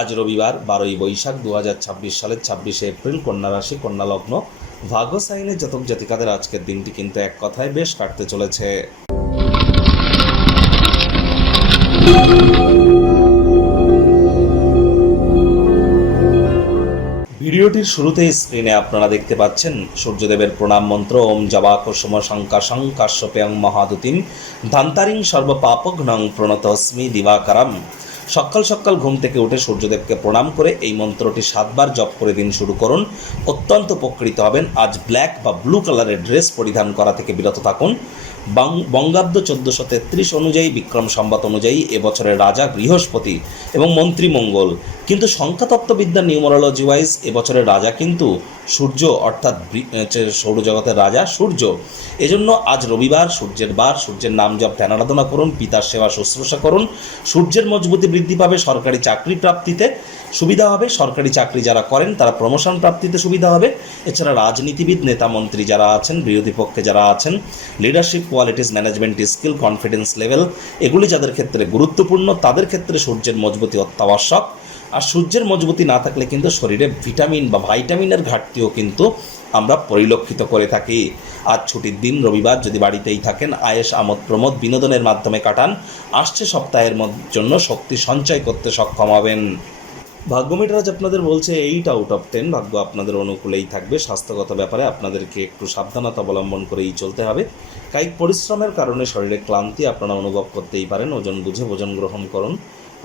আজ রবিবার 12ই বৈশাখ 2026 সালের 26শে এপ্রিল, কন্যা রাশি, কন্যা লগ্ন, ভাগ্য সাইনের জাতক জাতিকাদের আজকের দিনটি কিন্তু এক কথায় বেশ কাটতে চলেছে। ভিডিওটির শুরুতেই স্ক্রিনে আপনারা দেখতে পাচ্ছেন সূর্যদেবের প্রণাম মন্ত্র ওম জবা কুসুম শঙ্কাশং কাশ্যপেয়ং মহাদুতিম ধান্তারিং সর্বপাপঘ্নং প্রণতস্মি দিবাকারম। সকাল সকাল ঘুম থেকে উঠে সূর্যদেবকে প্রণাম করে এই মন্ত্রটি 7 বার জপ করে দিন শুরু করুন। অত্যন্ত উপকৃত হবেন। আজ ব্ল্যাক বা ব্লু কালারের ড্রেস পরিধান করা থেকে বিরত থাকুন। বঙ্গাব্দ 1433 অনুযায়ী, বিক্রম সম্বত অনুযায়ী এবছরের রাজা বৃহস্পতি এবং মন্ত্রী মঙ্গল, কিন্তু সংখ্যাতত্ত্ববিদ্যা নিউমারোলজি ওয়াইজ এবছরের রাজা কিন্তু সূর্য, অর্থাৎ সৌরজগতের রাজা সূর্য। এজন্য আজ রবিবার, সূর্যের বার, সূর্যের নাম জপ ধ্যান আরাধনা করুন, পিতার সেবা শুশ্রূষা করুন। সূর্যের মজবুতি বৃদ্ধি পাবে, সরকারি চাকরি প্রাপ্তিতে সুবিধা হবে। সরকারি চাকরি যারা করেন তারা প্রমোশন প্রাপ্তিতে সুবিধা হবে। এছাড়া রাজনীতিবিদ, নেতা মন্ত্রী যারা আছেন, বিরোধী পক্ষে যারা আছেন, leadership qualities, management skill, confidence level, এগুলি যাদের ক্ষেত্রে গুরুত্বপূর্ণ তাদের ক্ষেত্রে সূর্যের মজবুতি অত্যাবশ্যক। আর সূর্যের মজবুতি না থাকলে কিন্তু শরীরে ভিটামিন বা ভাইটামিনের ঘাটতিও কিন্তু আমরা পরিলক্ষিত করে থাকি। আজ ছুটির দিন রবিবার, যদি বাড়িতেই থাকেন আয়েশ আমোদ প্রমোদ বিনোদনের মাধ্যমে কাটান। আসছে সপ্তাহের জন্য শক্তি সঞ্চয় করতে সক্ষম হবেন। ভাগ্যমিটার আজ আপনাদের বলছে 8 আউট অফ 10, ভাগ্য আপনাদের অনুকূলেই থাকবে। স্বাস্থ্যগত ব্যাপারে আপনাদেরকে একটু সাবধানতা অবলম্বন করেই চলতে হবে। কায়িক পরিশ্রমের কারণে শরীরে ক্লান্তি আপনারা অনুভব করতেই পারেন। ওজন বুঝে ভোজন গ্রহণ করুন।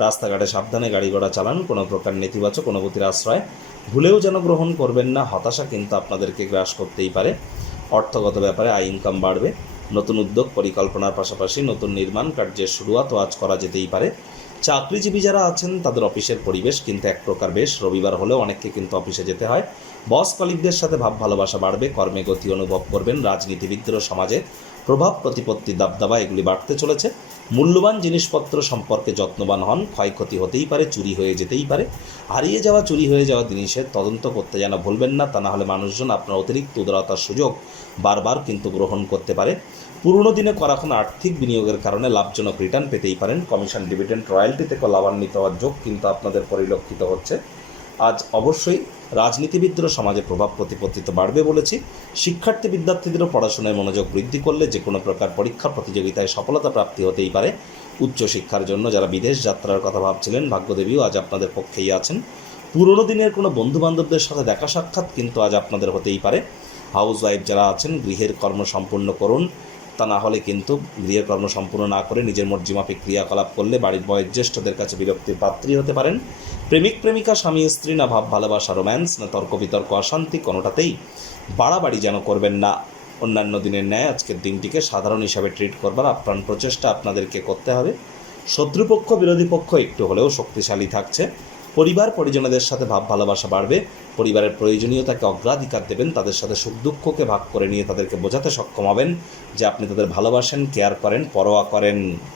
রাস্তাঘাটে সাবধানে গাড়ি ঘোড়া চালান। কোনো প্রকার নেতিবাচক অনুভূতির আশ্রয় ভুলেও যেন গ্রহণ করবেন না। হতাশা কিন্তু আপনাদেরকে গ্রাস করতেই পারে। অর্থগত ব্যাপারে আয় ইনকাম বাড়বে। নতুন উদ্যোগ পরিকল্পনার পাশাপাশি নতুন নির্মাণ কার্যের শুরুয়াতও আজ করা যেতেই পারে। চাকরিজীবী যারা আছেন তাদের অফিসের পরিবেশ কিন্তু এক প্রকার বেশ। রবিবার হলেও অনেককে কিন্তু অফিসে যেতে হয়। বস কলিগদের সাথে ভাব ভালোবাসা বাড়বে। কর্মে গতি অনুভব করবেন। রাজনীতিবিদদেরও সমাজে প্রভাব প্রতিপত্তি দাবদাবা এগুলি বাড়তে চলেছে। মূল্যবান জিনিসপত্র সম্পর্কে যত্নবান হন। ক্ষয়ক্ষতি হতেই পারে, চুরি হয়ে যেতেই পারে। হারিয়ে যাওয়া, চুরি হয়ে যাওয়া জিনিসের তদন্ত করতে যেন ভুলবেন না, তা না হলে মানুষজন আপনার অতিরিক্ত উদারতার সুযোগ বারবার কিন্তু গ্রহণ করতে পারে। পুরনো দিনে করা কোনো আর্থিক বিনিয়োগের কারণে লাভজনক রিটার্ন পেতেই পারেন। কমিশন, ডিভিডেন্ড, রয়্যালটি থেকে লাভান্বিত হওয়ার যোগ কিন্তু আপনাদের পরিলক্ষিত হচ্ছে। আজ অবশ্যই রাজনীতিবিদদেরও সমাজে প্রভাব প্রতিপত্তি তো বাড়বে বলেছি। শিক্ষার্থী বিদ্যার্থীদেরও পড়াশোনায় মনোযোগ বৃদ্ধি করলে যে কোনো প্রকার পরীক্ষা প্রতিযোগিতায় সফলতা প্রাপ্তি হতেই পারে। উচ্চশিক্ষার জন্য যারা বিদেশ যাত্রার কথা ভাবছিলেন, ভাগ্যদেবীও আজ আপনাদের পক্ষেই আছেন। পুরনো দিনের কোনো বন্ধুবান্ধবদের সাথে দেখা সাক্ষাৎ কিন্তু আজ আপনাদের হতেই পারে। হাউস ওয়াইফ যারা আছেন গৃহের কর্ম সম্পূর্ণ করুন, তা না হলে কিন্তু গৃহের কর্ম সম্পূর্ণ না করে নিজের মর্জিমাফিক ক্রিয়াকলাপ করলে বাড়ির বয়োজ্যেষ্ঠদের কাছে বিরক্তির পাত্রী হতে পারেন। প্রেমিক প্রেমিকা, স্বামী স্ত্রী, না ভাব ভালোবাসা রোম্যান্স, না তর্ক বিতর্ক অশান্তি, কোনোটাতেই বাড়াবাড়ি যেন করবেন না। অন্যান্য দিনের ন্যায় আজকের দিনটিকে সাধারণ হিসাবে ট্রিট করবার আপ্রাণ প্রচেষ্টা আপনাদেরকে করতে হবে। শত্রুপক্ষ, বিরোধী পক্ষ একটু হলেও শক্তিশালী থাকছে। পরিবার পরিজনদের সাথে ভাব ভালোবাসা বাড়বে। পরিবারের প্রয়োজনীয়তাকে অগ্রাধিকার দেবেন। তাদের সাথে সুখ দুঃখকে ভাগ করে নিয়ে তাদেরকে বোঝাতে সক্ষম হবেন যে আপনি তাদের ভালোবাসেন, কেয়ার করেন, পরোয়া করেন।